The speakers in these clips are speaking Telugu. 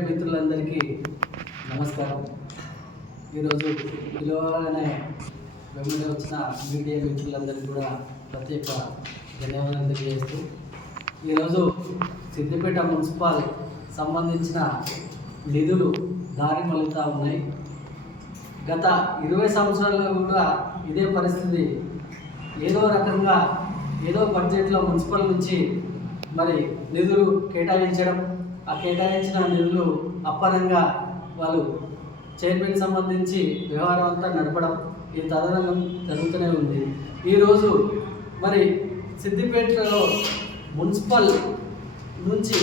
మిత్రులందరికీ నమస్కారం. ఈరోజు పిలవగానే వెంబడి వచ్చిన మీడియా మిత్రులందరికీ కూడా ప్రత్యేక ధన్యవాదాలు తెలియజేస్తూ ఈరోజు సిద్దిపేట మున్సిపల్ సంబంధించిన నిధులు దారి మలుగుతూ ఉన్నాయి. గత 20 సంవత్సరాల్లో కూడా ఇదే పరిస్థితి. ఏదో రకంగా ఏదో బడ్జెట్లో మున్సిపల్ నుంచి మరి నిధులు కేటాయించడం, ఆ కేటాయించిన నిధులు అప్పనంగా వాళ్ళు చైర్మన్ సంబంధించి వ్యవహారం అంతా నడపడం, ఈ తదనంగం జరుగుతూనే ఉంది. ఈరోజు మరి సిద్దిపేటలో మున్సిపల్ నుంచి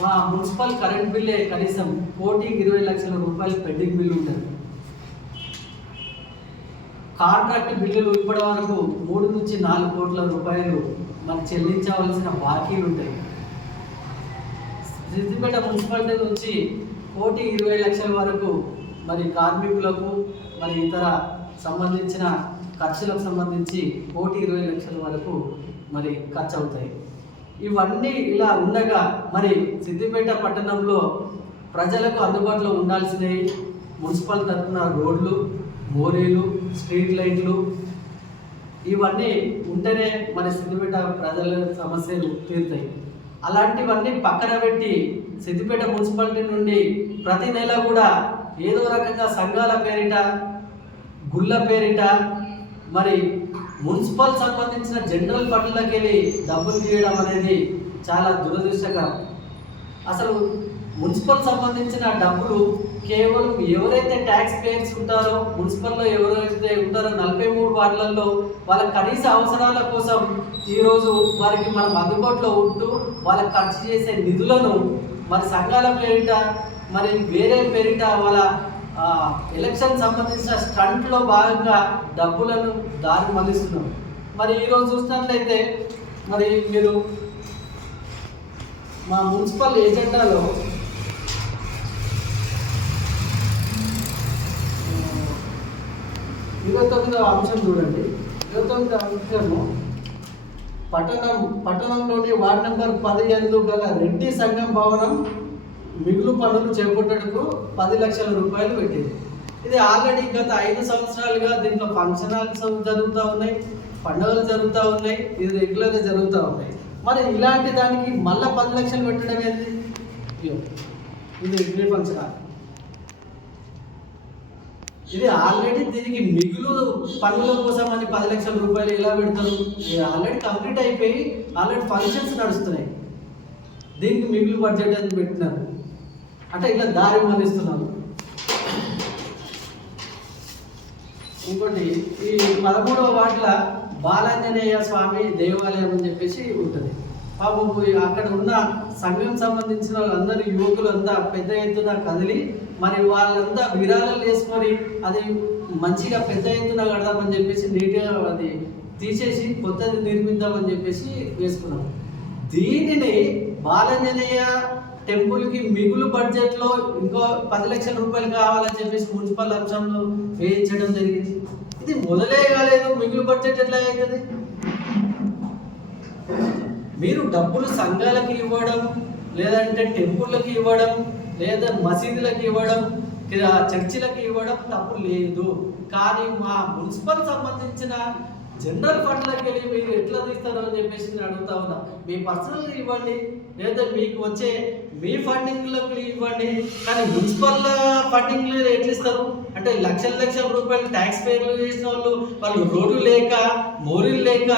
మా మున్సిపల్ కరెంట్ బిల్లే కనీసం 1,20,00,000 రూపాయలు పెండింగ్ బిల్లు ఉంటుంది. కాంట్రాక్ట్ బిల్లులు ఇప్పటి వరకు 3 నుంచి 4 కోట్ల రూపాయలు మనకు చెల్లించవలసిన బాకీలు ఉంటాయి. సిద్దిపేట మున్సిపాలిటీ నుంచి 1,20,00,000 వరకు మరి కార్మికులకు మరి ఇతర సంబంధించిన ఖర్చులకు సంబంధించి 1,20,00,000 వరకు మరి ఖర్చు అవుతాయి. ఇవన్నీ ఇలా ఉండగా మరి సిద్దిపేట పట్టణంలో ప్రజలకు అందుబాటులో ఉండాల్సినవి మున్సిపల్ తరఫున రోడ్లు, మోరీలు, స్ట్రీట్ లైట్లు ఇవన్నీ ఉంటేనే మరి సిద్దిపేట ప్రజల సమస్యలు తీరుతాయి. అలాంటివన్నీ పక్కన పెట్టి సిద్దిపేట మున్సిపాలిటీ నుండి ప్రతి నెల కూడా ఏదో రకంగా సంఘాల పేరిట, గుళ్ళ పేరిట మరి మున్సిపల్ సంబంధించిన జనరల్ ఫండ్లకి వెళ్ళి డబ్బులు తీయడం అనేది చాలా దురదృష్టకరం. అసలు మున్సిపల్ సంబంధించిన డబ్బులు కేవలం ఎవరైతే ట్యాక్స్ పేయర్స్ ఉంటారో, మున్సిపల్లో ఎవరైతే ఉంటారో 43 వార్డులలో వాళ్ళ కనీస అవసరాల కోసం ఈరోజు వారికి మనం అందుబాటులో ఉంటూ వాళ్ళకి ఖర్చు చేసే నిధులను మరి సంఘాల పేరిట మరి వేరే పేరిట వాళ్ళ ఎలక్షన్ సంబంధించిన స్టంట్లో భాగంగా డబ్బులను దారి మళ్లిస్తున్నాం. మరి ఈరోజు చూసినట్లయితే మరి మీరు మా మున్సిపల్ ఏజెండాలో 29వ అంశం చూడండి. 29వ అంశము పట్టణంలోని వార్డు నెంబర్ 15 గల రెడ్డి సంఘం భవనం మిగులు పనులు చేపట్టడానికి 10 లక్షల రూపాయలు పెట్టింది. ఇది ఆల్రెడీ గత 5 సంవత్సరాలుగా దీంట్లో ఫంక్షన్ హాల్స్ జరుగుతూ ఉన్నాయి, పండుగలు జరుగుతూ ఉన్నాయి, ఇది రెగ్యులర్గా జరుగుతూ ఉన్నాయి. మరి ఇలాంటి దానికి మళ్ళీ 10 లక్షలు పెట్టడం ఏంటి? ఇది రెగ్యులర్ ఫంక్షన్ హాల్. ఇది ఆల్రెడీ దీనికి మిగులు పనుల కోసం అని 10 లక్షల రూపాయలు ఎలా పెడతారు? ఆల్రెడీ కంప్లీట్ అయిపోయి ఆల్రెడీ ఫంక్షన్స్ నడుస్తున్నాయి, దీనికి మిగులు బడ్జెట్ అని పెట్టినారు. అంటే ఇలా దారి మళ్ళిస్తున్నారు. ఇంకోటి ఈ 13వ వార్డుల బాలాంజనేయ స్వామి దేవాలయం అని చెప్పేసి ఉంటుంది. పాపం అక్కడ ఉన్న సంఘం సంబంధించిన వాళ్ళందరూ యువకులు అంతా పెద్ద ఎత్తున కదిలి మరి వాళ్ళంతా విరాళాలు వేసుకొని అది మంచిగా పెద్ద ఎత్తున కడదామని చెప్పేసి నీట్గా అది తీసేసి కొత్తది నిర్మిద్దామని చెప్పేసి వేసుకున్నాం. దీనిని బాలాంజనేయ టెంపుల్కి మిగులు బడ్జెట్లో ఇంకో 10 లక్షల రూపాయలు కావాలని చెప్పేసి మున్సిపల్ అంశంలో వేయించడం జరిగింది. ఇది మొదలే కాలేదు, మిగులు బడ్జెట్ ఎట్లా అవుతుంది? మీరు డబ్బులు సంఘాలకి ఇవ్వడం, లేదంటే టెంపుల్కి ఇవ్వడం, లేదా మసీదులకు ఇవ్వడం, చర్చిలకు ఇవ్వడం తప్పు లేదు. కానీ మా మున్సిపల్ సంబంధించిన జనరల్ ఫండ్లకి వెళ్ళి మీరు ఎట్లా తీస్తారో అని చెప్పేసి నేను అడుగుతా ఉన్నా. మీ పర్సనల్ ఇవ్వండి, లేదా మీకు వచ్చే మీ ఫండింగ్లోకి ఇవ్వండి, కానీ మున్సిపల్ ఫండింగ్లో ఎట్లా ఇస్తారు? అంటే లక్షల రూపాయలు ట్యాక్స్ పేర్లు చేసిన వాళ్ళు రోడ్లు లేక, మోరీలు లేక,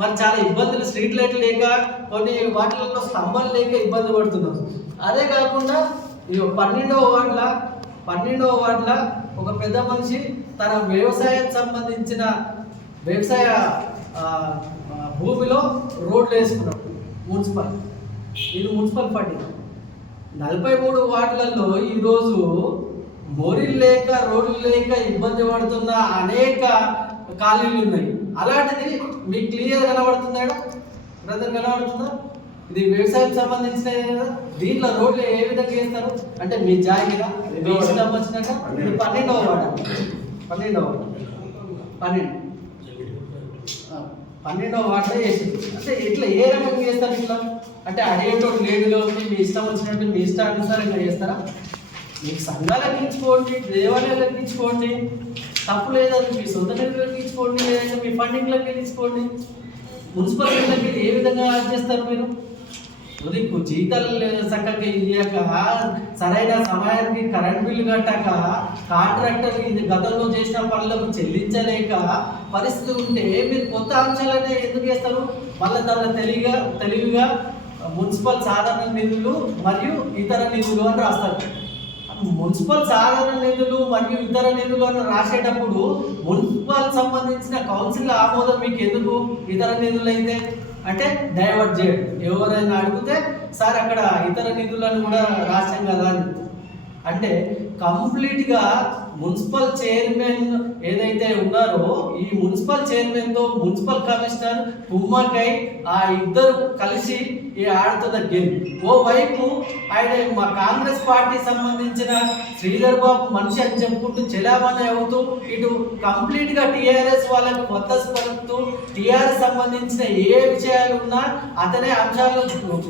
మరి చాలా ఇబ్బందులు, స్ట్రీట్ లైట్లు లేక, కొన్ని వాటిలలో స్తంభాలు లేక ఇబ్బంది పడుతున్నారు. అదే కాకుండా 12వ వార్డుల ఒక పెద్ద మనిషి తన వ్యవసాయం సంబంధించిన వ్యవసాయ భూమిలో రోడ్లు వేసుకున్నాడు మున్సిపల్. ఇది మున్సిపల్ ఫండింగ్. 43 వార్డులలో ఈరోజు మోరీలు లేక, రోడ్లు లేక ఇబ్బంది పడుతున్న అనేక కాలనీలు ఉన్నాయి. అలాంటిది మీకు క్లియర్ కనబడుతుందా? బ్రదర్ కనబడుతుందా? ఇది వ్యవసాయం సంబంధించిన దీంట్లో రోడ్లు ఏ విధంగా వేస్తారు అంటే మీ జాగిరా వచ్చినాక 12వ వార్డు 12 12వ వార్డులో చేసింది. అంటే ఇట్లా ఏ రకంగా చేస్తారు ఇట్లా? అంటే అడిగేటోడు లేడు కాబట్టి మీ ఇష్టం వచ్చినట్టు మీ ఇష్టానుసారంగా చేస్తారా? మీకు సంఘాలకు ఇచ్చుకోండి, దేవాలయాలకు ఇచ్చుకోండి, తప్పు లేదా? మీ సొంత నిధులకు ఇచ్చుకోండి, లేదంటే మీ ఫండింగ్లకు ఇచ్చుకోండి. మున్సిపాలిటీలకి ఏ విధంగా యాడ్ చేస్తారు మీరు? ఉదయకు జీతాలు చక్కగా ఇయ్యాక, సరైన సమయానికి కరెంట్ బిల్లు కట్టాక, కాంట్రాక్టర్ ఇది గతంలో చేసిన పనులకు చెల్లించలేక పరిస్థితి ఉంటే మీరు కొత్త అంశాలనే ఎందుకు చేస్తారు? మళ్ళీ దాన్ని తెలివిగా మున్సిపల్ సాధారణ నిధులు మరియు ఇతర నిధులు అని రాస్తారు. మున్సిపల్ సాధారణ నిధులు మరియు ఇతర నిధులు అని రాసేటప్పుడు మున్సిపల్ సంబంధించిన కౌన్సిల్ ఆమోదం మీకు ఎందుకు? ఇతర నిధులు అయితే అంటే డైవర్ట్ చేయడం. ఎవరైనా అడిగితే సార్ అక్కడ ఇతర నిధులను కూడా రాశాం కదా అని. అంటే కంప్లీట్గా మున్సిపల్ చైర్మన్ ఏదైతే ఉన్నారో ఈ మున్సిపల్ చైర్మన్తో మున్సిపల్ కమిషనర్ కుమ్మకై ఆ ఇద్దరు కలిసి ఈ ఆడుతున్న గేమ్. ఓవైపు ఆయన మా కాంగ్రెస్ పార్టీ సంబంధించిన శ్రీధర్ బాబు మనిషి అని చెప్పుకుంటూ చెలామణి అవుతూ ఇటు కంప్లీట్గా టీఆర్ఎస్ వాళ్ళకు కొత్త పలుకుతూ టీఆర్ఎస్ సంబంధించిన ఏ విషయాలు ఉన్నా అతనే అంశాలు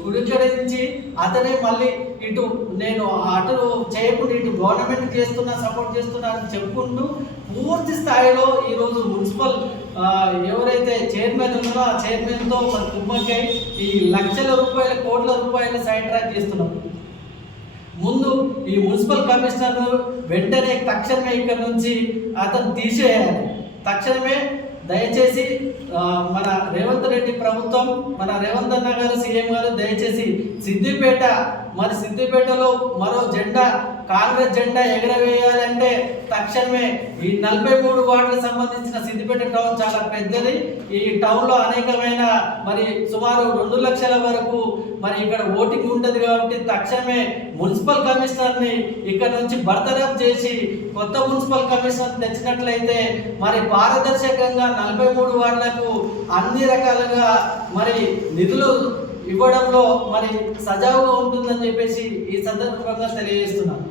గురించి అతనే మళ్ళీ ఇటు నేను అటు చేయకుండా ఇటు గవర్నమెంట్ చేస్తున్నా సపోర్ట్ చేస్తున్నా అని చెప్పుకుంటూ పూర్తి స్థాయిలో ఈరోజు మున్సిపల్ ఎవరైతే చైర్మన్ ఉన్నారో ఆ చైర్మన్తో కుమ్మకై ఈ లక్షల రూపాయల కోట్ల రూపాయల సైడ్ ట్రాక్ చేస్తున్నాం. ముందు ఈ మున్సిపల్ కమిషనర్ వెంటనే తక్షణమే ఇక్కడ నుంచి అతను తీసేయాలి. తక్షణమే దయచేసి మన రేవంత్ రెడ్డి ప్రభుత్వం, మన రేవంత్ అన్న గారు సీఎం గారు దయచేసి సిద్దిపేటలో మరో జెండా కాంగ్రెస్ జెండా ఎగరవేయాలంటే తక్షణమే ఈ 43 వార్డులకు సంబంధించిన సిద్దిపేట టౌన్ చాలా పెద్దది. ఈ టౌన్లో అనేకమైన సుమారు 2 లక్షల వరకు ఇక్కడ ఓటింగ్ ఉంటుంది కాబట్టి తక్షణమే మున్సిపల్ కమిషనర్ని ఇక్కడ నుంచి బర్తరఫ్ చేసి కొత్త మున్సిపల్ కమిషనర్ తెచ్చినట్లయితే పారదర్శకంగా 43 వార్డులకు అన్ని రకాలుగా నిధులు ఇవ్వడంలో సజావుగా ఉంటుందని చెప్పేసి ఈ సందర్భంగా తెలియజేస్తున్నాను.